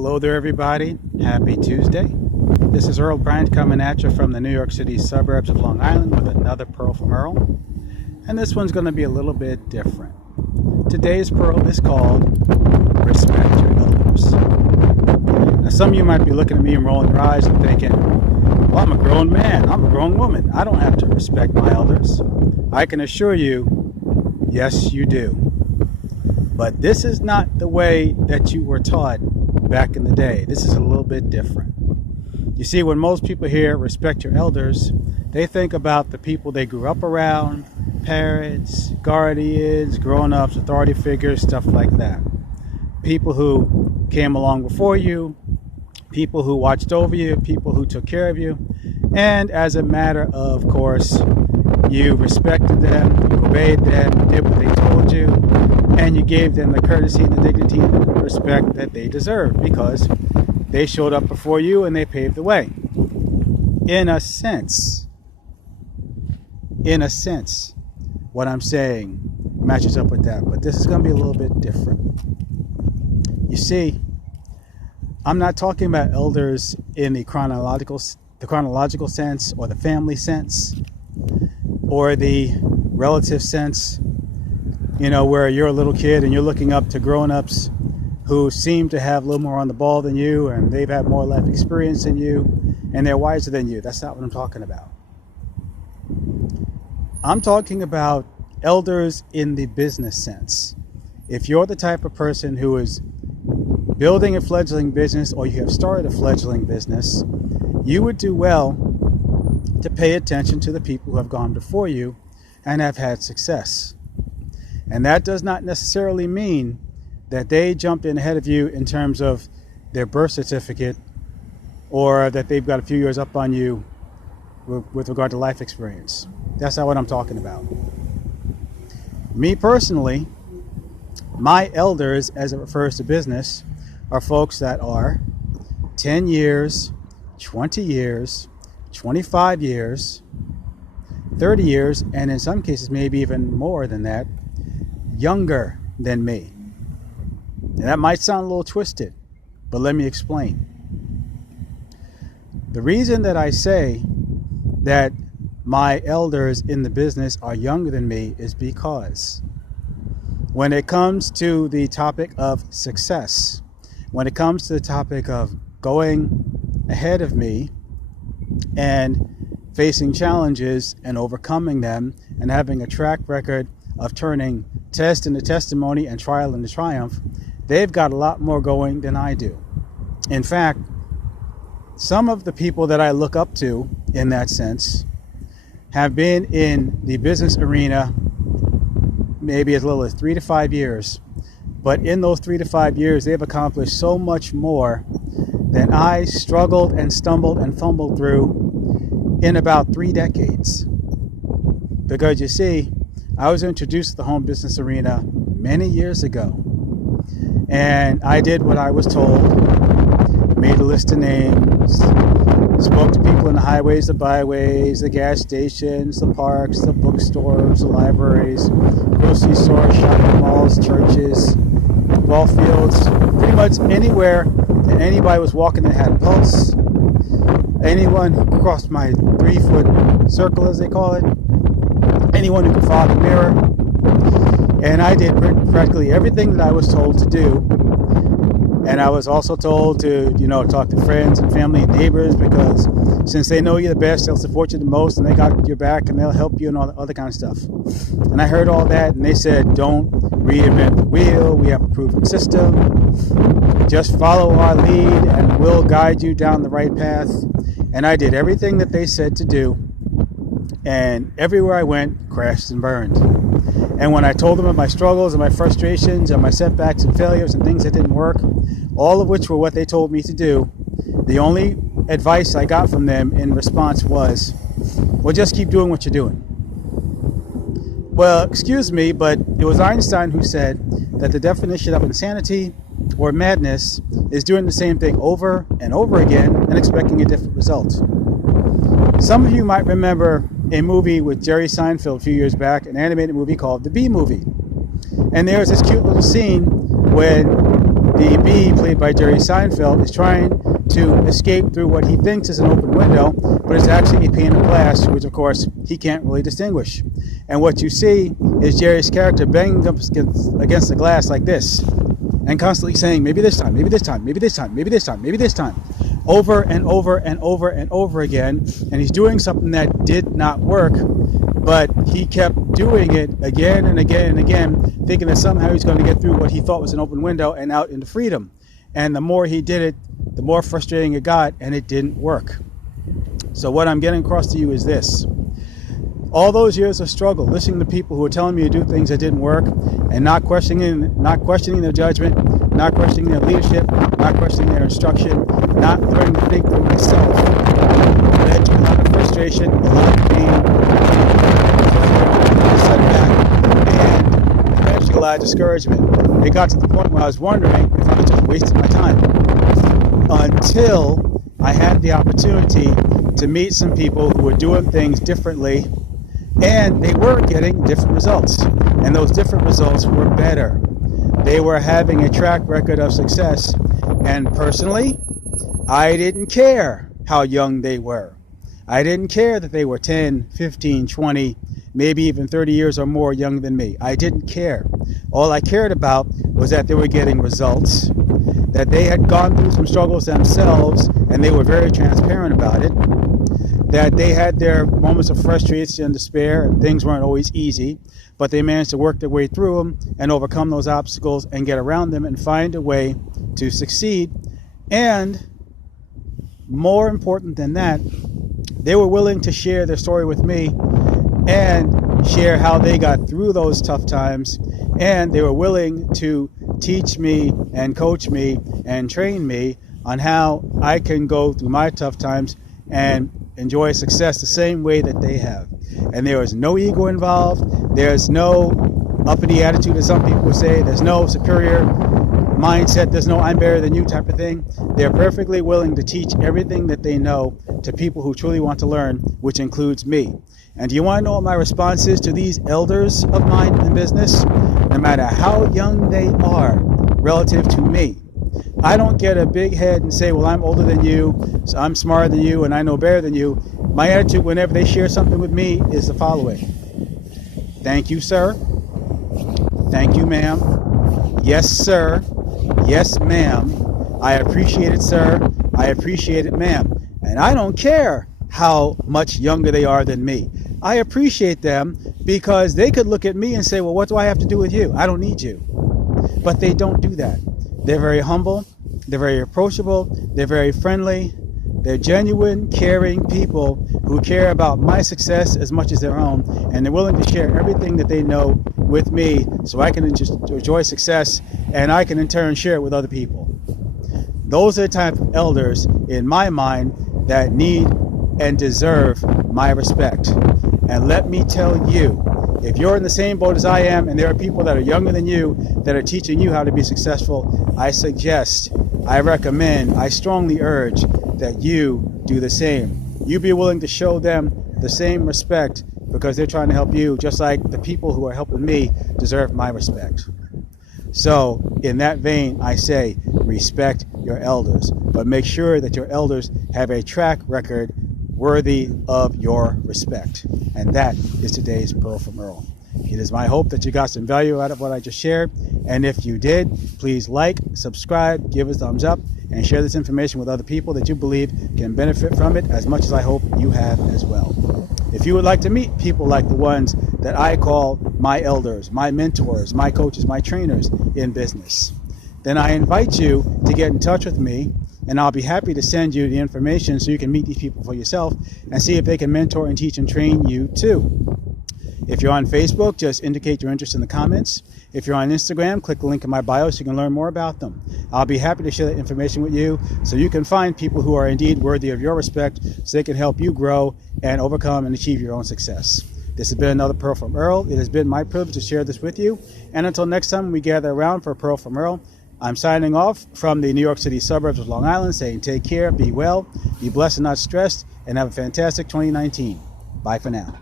Hello there, everybody. Happy Tuesday. This is Earl Bryant coming at you from the New York City suburbs of Long Island with another Pearl from Earl. And this one's going to be a little bit different. Today's Pearl is called Respect Your Elders. Now, some of you might be looking at me and rolling your eyes and thinking, well, I'm a grown man. I'm a grown woman. I don't have to respect my elders. I can assure you, yes, you do. But this is not the way that you were taught back in the day. This is a little bit different. You see, when most people hear respect your elders, they think about the people they grew up around, parents, guardians, grown-ups, authority figures, stuff like that. People who came along before you, people who watched over you, people who took care of you, and as a matter of course, you respected them, you obeyed them, you did what they told you, and you gave them the courtesy and the dignity and the respect that they deserve because they showed up before you and they paved the way. In a sense, what I'm saying matches up with that, but this is going to be a little bit different. You see, I'm not talking about elders in the chronological sense or the family sense or the relative sense, where you're a little kid and you're looking up to grown-ups who seem to have a little more on the ball than you and they've had more life experience than you and they're wiser than you. That's not what I'm talking about. I'm talking about elders in the business sense. If you're the type of person who is building a fledgling business or you have started a fledgling business, you would do well to pay attention to the people who have gone before you and have had success. And that does not necessarily mean that they jumped in ahead of you in terms of their birth certificate or that they've got a few years up on you with regard to life experience. That's not what I'm talking about. Me personally, my elders, as it refers to business, are folks that are 10 years, 20 years, 25 years, 30 years, and in some cases maybe even more than that, younger than me. And that might sound a little twisted, but let me explain. The reason that I say that my elders in the business are younger than me is because when it comes to the topic of success, when it comes to the topic of going ahead of me and facing challenges and overcoming them and having a track record of turning test into testimony and trial into triumph, they've got a lot more going than I do. In fact, some of the people that I look up to in that sense have been in the business arena maybe as little as 3 to 5 years. But in those 3 to 5 years, they've accomplished so much more than I struggled and stumbled and fumbled through in about 3 decades. Because you see, I was introduced to the home business arena many years ago. And I did what I was told, made a list of names, spoke to people in the highways, the byways, the gas stations, the parks, the bookstores, the libraries, grocery stores, shopping malls, churches, ball fields, pretty much anywhere that anybody was walking that had a pulse. Anyone who crossed my 3-foot circle, as they call it. Anyone who could fog a mirror. And I did practically everything that I was told to do. And I was also told to, talk to friends and family and neighbors because since they know you the best, they'll support you the most and they got your back and they'll help you and all the other kind of stuff. And I heard all that and they said, don't reinvent the wheel. We have a proven system. Just follow our lead and we'll guide you down the right path. And I did everything that they said to do. And everywhere I went, crashed and burned. And when I told them of my struggles and my frustrations and my setbacks and failures and things that didn't work, all of which were what they told me to do, the only advice I got from them in response was, well, just keep doing what you're doing. Well, excuse me, but it was Einstein who said that the definition of insanity or madness is doing the same thing over and over again and expecting a different result. Some of you might remember a movie with Jerry Seinfeld a few years back, an animated movie called The Bee Movie. And there's this cute little scene when the bee, played by Jerry Seinfeld, is trying to escape through what he thinks is an open window, but it's actually a pane of glass, which of course he can't really distinguish. And what you see is Jerry's character banging up against the glass like this, and constantly saying, maybe this time, maybe this time, maybe this time, maybe this time, maybe this time, over and over and over and over again. And he's doing something that did not work, but he kept doing it again and again and again, thinking that somehow he's going to get through what he thought was an open window and out into freedom. And the more he did it, the more frustrating it got, and it didn't work. So what I'm getting across to you is this. All those years of struggle, listening to people who were telling me to do things that didn't work, and not questioning their judgment, not questioning their leadership, not questioning their instruction, not learning to think for myself, led to a lot of frustration, a lot of pain, setback, and eventually a lot of discouragement. It got to the point where I was wondering if I was just wasting my time, until I had the opportunity to meet some people who were doing things differently, and they were getting different results, and those different results were better. They were having a track record of success, and personally, I didn't care how young they were. I didn't care that they were 10, 15, 20, maybe even 30 years or more younger than me. I didn't care. All I cared about was that they were getting results, that they had gone through some struggles themselves, and they were very transparent about it, that they had their moments of frustration and despair, and things weren't always easy, but they managed to work their way through them and overcome those obstacles and get around them and find a way to succeed. And more important than that, they were willing to share their story with me and share how they got through those tough times, and they were willing to teach me and coach me and train me on how I can go through my tough times and enjoy success the same way that they have. And there is no ego involved. There's no uppity attitude, as some people would say. There's no superior mindset. There's no I'm better than you type of thing. They're perfectly willing to teach everything that they know to people who truly want to learn, which includes me. And do you want to know what my response is to these elders of mine in business? No matter how young they are relative to me, I don't get a big head and say, well, I'm older than you, so I'm smarter than you, and I know better than you. My attitude whenever they share something with me is the following. Thank you, sir. Thank you, ma'am. Yes, sir. Yes, ma'am. I appreciate it, sir. I appreciate it, ma'am. And I don't care how much younger they are than me. I appreciate them because they could look at me and say, well, what do I have to do with you? I don't need you. But they don't do that. They're very humble. They're very approachable. They're very friendly. They're genuine, caring people who care about my success as much as their own. And they're willing to share everything that they know with me so I can just enjoy success and I can in turn share it with other people. Those are the type of elders in my mind that need and deserve my respect. And let me tell you, if you're in the same boat as I am and there are people that are younger than you that are teaching you how to be successful, I suggest, I recommend, I strongly urge that you do the same. You be willing to show them the same respect because they're trying to help you, just like the people who are helping me deserve my respect. So in that vein, I say respect your elders, but make sure that your elders have a track record worthy of your respect. And that is today's Pearl from Earl. It is my hope that you got some value out of what I just shared. And if you did, please like, subscribe, give us a thumbs up, and share this information with other people that you believe can benefit from it as much as I hope you have as well. If you would like to meet people like the ones that I call my elders, my mentors, my coaches, my trainers in business, then I invite you to get in touch with me, and I'll be happy to send you the information so you can meet these people for yourself and see if they can mentor and teach and train you too. If you're on Facebook, just indicate your interest in the comments. If you're on Instagram, click the link in my bio so you can learn more about them. I'll be happy to share that information with you so you can find people who are indeed worthy of your respect so they can help you grow and overcome and achieve your own success. This has been another Pearl from Earl. It has been my privilege to share this with you. And until next time we gather around for Pearl from Earl, I'm signing off from the New York City suburbs of Long Island saying take care, be well, be blessed and not stressed, and have a fantastic 2019. Bye for now.